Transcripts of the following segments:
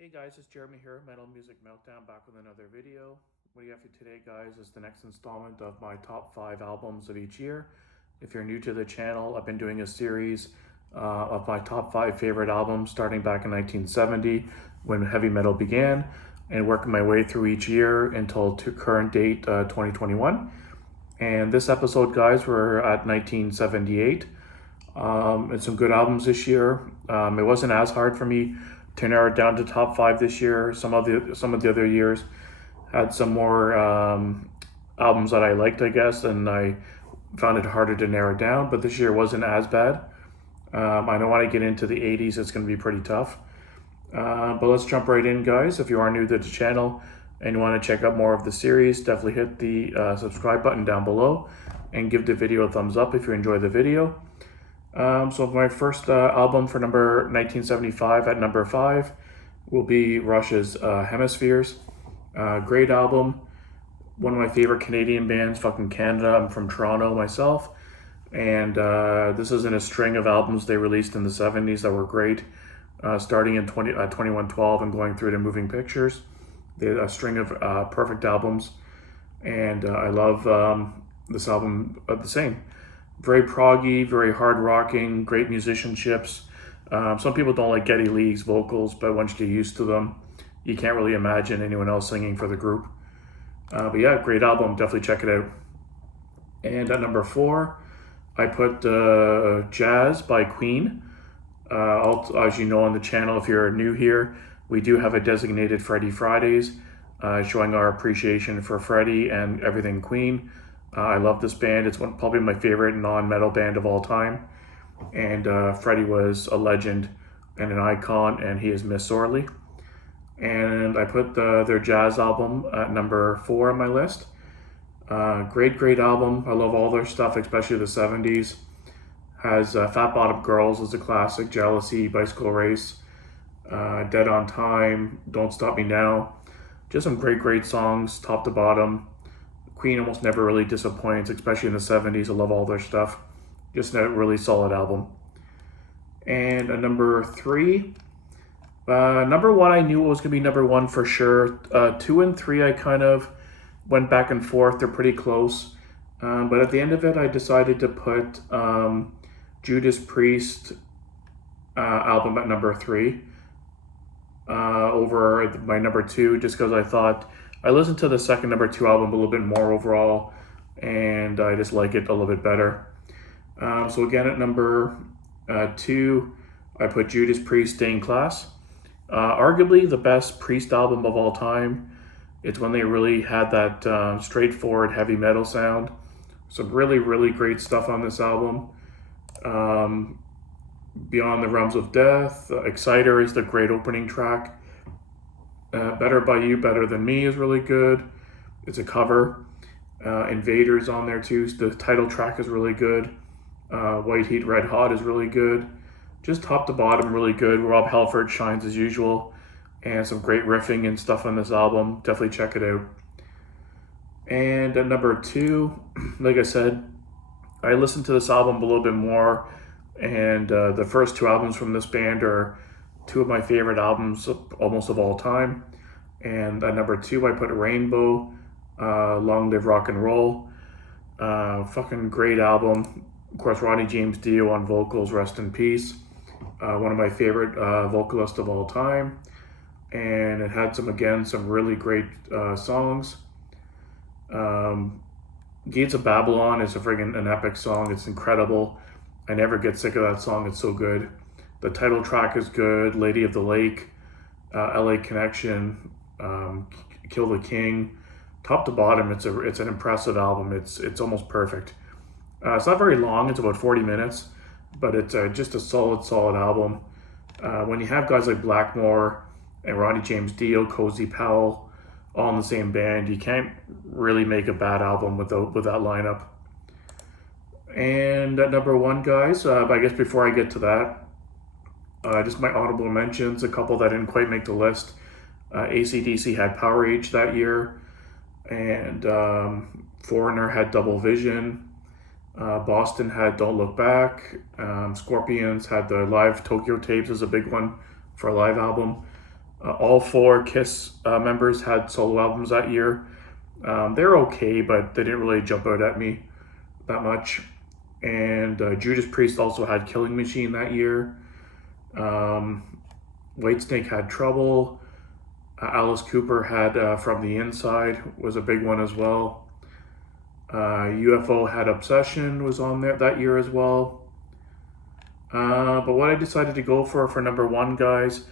Hey guys, it's Jeremy here, Metal Music Meltdown, back with another video. What you have for today, guys, is the next installment of my top 5 albums of each year. If you're new to the channel, I've been doing a series of my top 5 favorite albums starting back in 1970 when heavy metal began, and working my way through each year until to current date 2021. And this episode, guys, we're at 1978. And some good albums this year. It wasn't as hard for me to narrow it down to top 5 this year. Some of the other years had some more albums that I liked, I guess, and I found it harder to narrow down. But this year wasn't as bad. I know when I get into the 80s, it's going to be pretty tough. But let's jump right in, guys. If you are new to the channel and you want to check out more of the series, definitely hit the subscribe button down below and give the video a thumbs up if you enjoy the video. So my first album for number 1975 at number 5 will be Rush's Hemispheres. Great album. One of my favorite Canadian bands, fucking Canada. I'm from Toronto myself. And this is in a string of albums they released in the 70s that were great. Starting in 2112 and going through to Moving Pictures. They had a string of perfect albums. And I love this album the same. Very proggy, very hard rocking, great musicianships. Some people don't like Geddy Lee's vocals, but once you get used to them, you can't really imagine anyone else singing for the group. But yeah, great album. Definitely check it out. And at number 4, I put Jazz by Queen. As you know on the channel, if you're new here, we do have a designated Freddie Fridays, showing our appreciation for Freddie and everything Queen. I love this band. It's probably my favorite non-metal band of all time. And Freddie was a legend and an icon, and he is missed sorely. And I put their jazz album at number 4 on my list. Great album. I love all their stuff, especially the 70s. Has Fat Bottom Girls as a classic, Jealousy, Bicycle Race, Dead on Time, Don't Stop Me Now. Just some great songs, top to bottom. Queen almost never really disappoints, especially in the 70s. I love all their stuff. Just a really solid album. And at number 3, number 1, I knew it was going to be number 1 for sure. 2 and 3, I kind of went back and forth. They're pretty close. But at the end of it, I decided to put Judas Priest album at number 3 over my number 2, just because I thought I listened to the second number 2 album a little bit more overall, and I just like it a little bit better. So again, at number 2, I put Judas Priest, Stained Class. Arguably the best Priest album of all time. It's when they really had that straightforward heavy metal sound. Some really great stuff on this album. Beyond the Realms of Death, Exciter is the great opening track. Better by You, Better Than Me is really good. It's a cover. Invaders on there too. The title track is really good. White Heat, Red Hot is really good. Just top to bottom, really good. Rob Halford shines as usual. And some great riffing and stuff on this album. Definitely check it out. And at number 2, like I said, I listened to this album a little bit more. And the first 2 albums from this band are 2 of my favorite albums almost of all time. And at number 2, I put Rainbow, Long Live Rock and Roll. Fucking great album. Of course, Ronnie James Dio on vocals, rest in peace. One of my favorite vocalists of all time. And it had some really great songs. Gates of Babylon is an epic song. It's incredible. I never get sick of that song. It's so good. The title track is good. Lady of the Lake, LA Connection, Kill the King. Top to bottom, it's an impressive album. It's almost perfect. It's not very long. It's about 40 minutes, but it's just a solid album. When you have guys like Blackmore and Ronnie James Dio, Cozy Powell, all in the same band, you can't really make a bad album with that lineup. And at number 1, guys, I guess before I get to that, just my honorable mentions, a couple that didn't quite make the list. AC/DC had Power Age that year, and Foreigner had Double Vision. Boston had Don't Look Back. Scorpions had the live Tokyo tapes as a big one for a live album. All four Kiss members had solo albums that year. They're okay, but they didn't really jump out at me that much. And Judas Priest also had Killing Machine that year. Whitesnake had Trouble. Alice Cooper had From the Inside, was a big one as well. UFO had Obsession, was on there that year as well. But what I decided to go for number one, guys,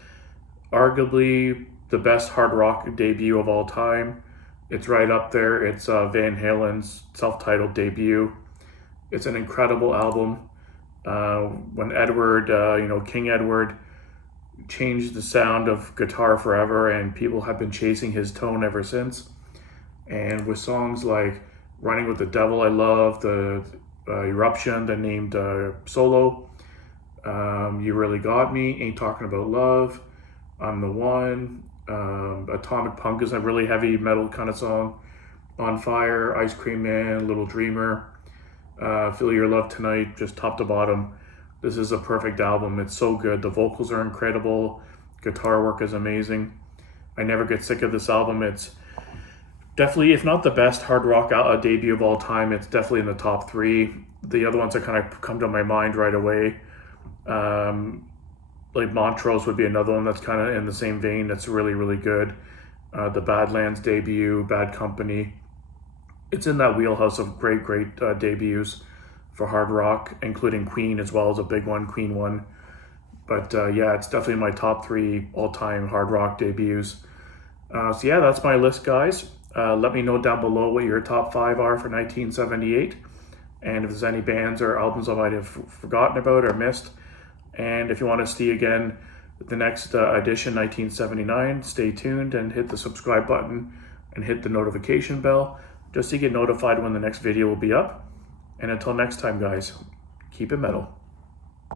arguably the best hard rock debut of all time. It's right up there. It's Van Halen's self-titled debut. It's an incredible album. When Edward, King Edward, changed the sound of guitar forever, and people have been chasing his tone ever since. And with songs like Running with the Devil, I love, the Eruption, the named solo, You Really Got Me, Ain't Talking About Love, I'm the One, Atomic Punk is a really heavy metal kind of song, On Fire, Ice Cream Man, Little Dreamer, Feel Your Love Tonight, just top to bottom. This is a perfect album. It's so good. The vocals are incredible. Guitar work is amazing. I never get sick of this album. It's definitely, if not the best hard rock debut of all time, it's definitely in the top three. The other ones that kind of come to my mind right away, like Montrose would be another one that's kind of in the same vein. That's really, really good. The Badlands debut, Bad Company. It's in that wheelhouse of great debuts for hard rock, including Queen as well as a big one, Queen 1. But yeah, it's definitely my top three all-time hard rock debuts. So yeah, that's my list, guys. Let me know down below what your top 5 are for 1978. And if there's any bands or albums I might have forgotten about or missed. And if you want to see again the next edition, 1979, stay tuned and hit the subscribe button and hit the notification bell just to get notified when the next video will be up. And until next time, guys, keep it metal.